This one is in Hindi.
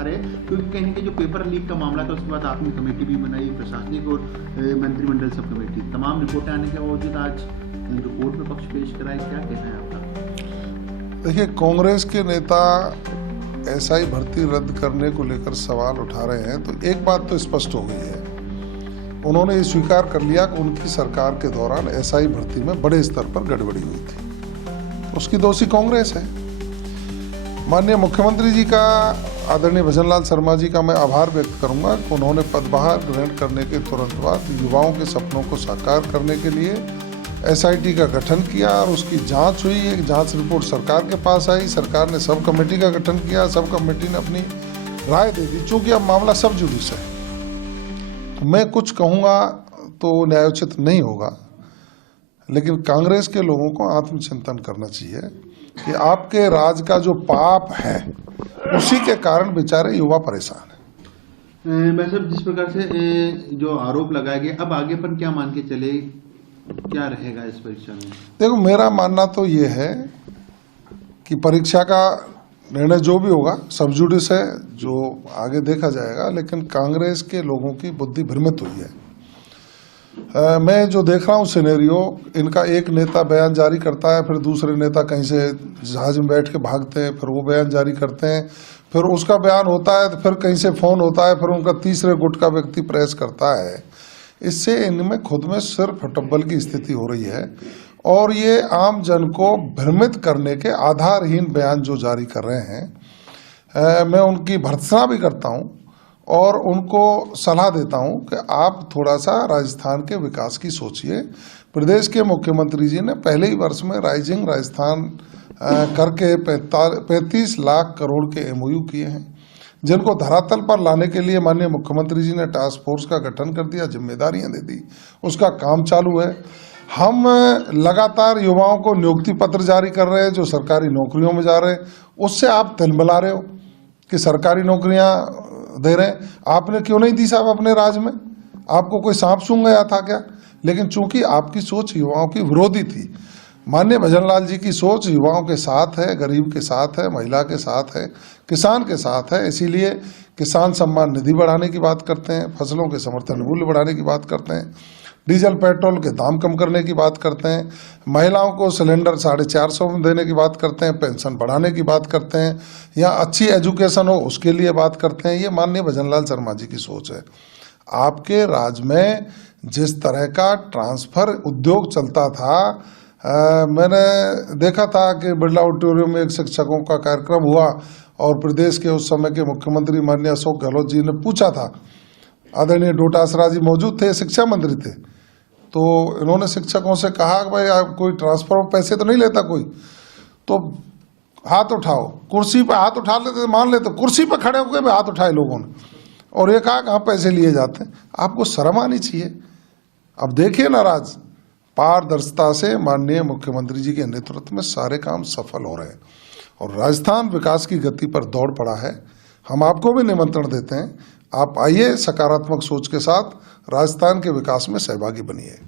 रहे, क्योंकि कहीं के जो पेपर लीक का मामला था उसके बाद आपने कमेटी भी बनाई, प्रशासनिक और मंत्रिमंडल सब कमेटी, तमाम रिपोर्टें आने के बावजूद आज रिपोर्ट में पक्ष पेश कराए, क्या कहना है आपका? देखिए, कांग्रेस के नेता एसआई भर्ती रद्द करने को लेकर सवाल उठा रहे हैं, तो एक बात तो स्पष्ट हो गई है, उन्होंने ये स्वीकार कर लिया कि उनकी सरकार के दौरान एसआई भर्ती में बड़े स्तर पर गड़बड़ी हुई थी, उसकी दोषी कांग्रेस है। माननीय मुख्यमंत्री जी का, आदरणीय भजन लाल शर्मा जी का मैं आभार व्यक्त करूंगा कि उन्होंने पदभार ग्रहण करने के तुरंत बाद युवाओं के सपनों को साकार करने के लिए एसआईटी का गठन किया और उसकी जांच हुई। एक जांच रिपोर्ट सरकार के पास आई, सरकार ने सब कमेटी का गठन किया, सब कमेटी ने अपनी राय दे दी। चूंकि अब मामला सब जुडिस है, तो मैं कुछ कहूँगा तो न्यायोचित नहीं होगा, लेकिन कांग्रेस के लोगों को आत्मचिंतन करना चाहिए कि आपके राज का जो पाप है उसी के कारण बेचारे युवा परेशान है। मैं सब जिस प्रकार से जो आरोप लगाए गए, अब आगे पर क्या मान के चले, क्या रहेगा इस परीक्षा में? देखो, मेरा मानना तो ये है कि परीक्षा का निर्णय जो भी होगा सब जुडिस है, जो आगे देखा जाएगा, लेकिन कांग्रेस के लोगों की बुद्धि भ्रमित हुई है। मैं जो देख रहा हूँ सिनेरियो, इनका एक नेता बयान जारी करता है, फिर दूसरे नेता कहीं से जहाज में बैठ के भागते हैं, फिर वो बयान जारी करते हैं, फिर उसका बयान होता है, तो फिर कहीं से फोन होता है, फिर उनका तीसरे गुट का व्यक्ति प्रेस करता है। इससे इनमें खुद में सिर फटब्बल की स्थिति हो रही है और ये आम जन को भ्रमित करने के आधारहीन बयान जो जारी कर रहे हैं, मैं उनकी भर्त्सना भी करता हूँ और उनको सलाह देता हूं कि आप थोड़ा सा राजस्थान के विकास की सोचिए। प्रदेश के मुख्यमंत्री जी ने पहले ही वर्ष में राइजिंग राजस्थान करके 35 लाख करोड़ के एमओयू किए हैं, जिनको धरातल पर लाने के लिए माननीय मुख्यमंत्री जी ने टास्क फोर्स का गठन कर दिया, जिम्मेदारियां दे दी, उसका काम चालू है। हम लगातार युवाओं को नियुक्ति पत्र जारी कर रहे हैं जो सरकारी नौकरियों में जा रहे हैं, उससे आप तिलमिला रहे हो कि सरकारी नौकरियां दे रहे हैं। आपने क्यों नहीं दी साहब अपने राज में? आपको कोई सांप सूंघ गया था क्या? लेकिन चूंकि आपकी सोच युवाओं की विरोधी थी, माननीय भजन लाल जी की सोच युवाओं के साथ है, गरीब के साथ है, महिला के साथ है, किसान के साथ है, इसीलिए किसान सम्मान निधि बढ़ाने की बात करते हैं, फसलों के समर्थन मूल्य बढ़ाने की बात करते हैं, डीजल पेट्रोल के दाम कम करने की बात करते हैं, महिलाओं को सिलेंडर 450 में देने की बात करते हैं, पेंशन बढ़ाने की बात करते हैं, या अच्छी एजुकेशन हो उसके लिए बात करते हैं। ये माननीय भजन लाल शर्मा जी की सोच है। आपके राज में जिस तरह का ट्रांसफर उद्योग चलता था, मैंने देखा था कि बिरला ऑडिटोरियम में एक शिक्षकों का कार्यक्रम हुआ और प्रदेश के उस समय के मुख्यमंत्री माननीय अशोक गहलोत जी ने पूछा था, आदरणीय डोटासरा जी मौजूद थे, शिक्षा मंत्री थे, तो इन्होंने शिक्षकों से कहा कि भाई आप कोई ट्रांसफर पैसे तो नहीं लेता कोई, तो हाथ उठाओ। कुर्सी पे हाथ उठा लेते थे, मान लेते, कुर्सी पे खड़े होकर भी हाथ उठाए लोगों ने, और ये कहा कि हाँ पैसे लिए जाते हैं। आपको शर्म आनी चाहिए। अब देखिए ना, राज पारदर्शिता से माननीय मुख्यमंत्री जी के नेतृत्व में सारे काम सफल हो रहे हैं और राजस्थान विकास की गति पर दौड़ पड़ा है। हम आपको भी निमंत्रण देते हैं, आप आइए, सकारात्मक सोच के साथ राजस्थान के विकास में सहभागी बनिए।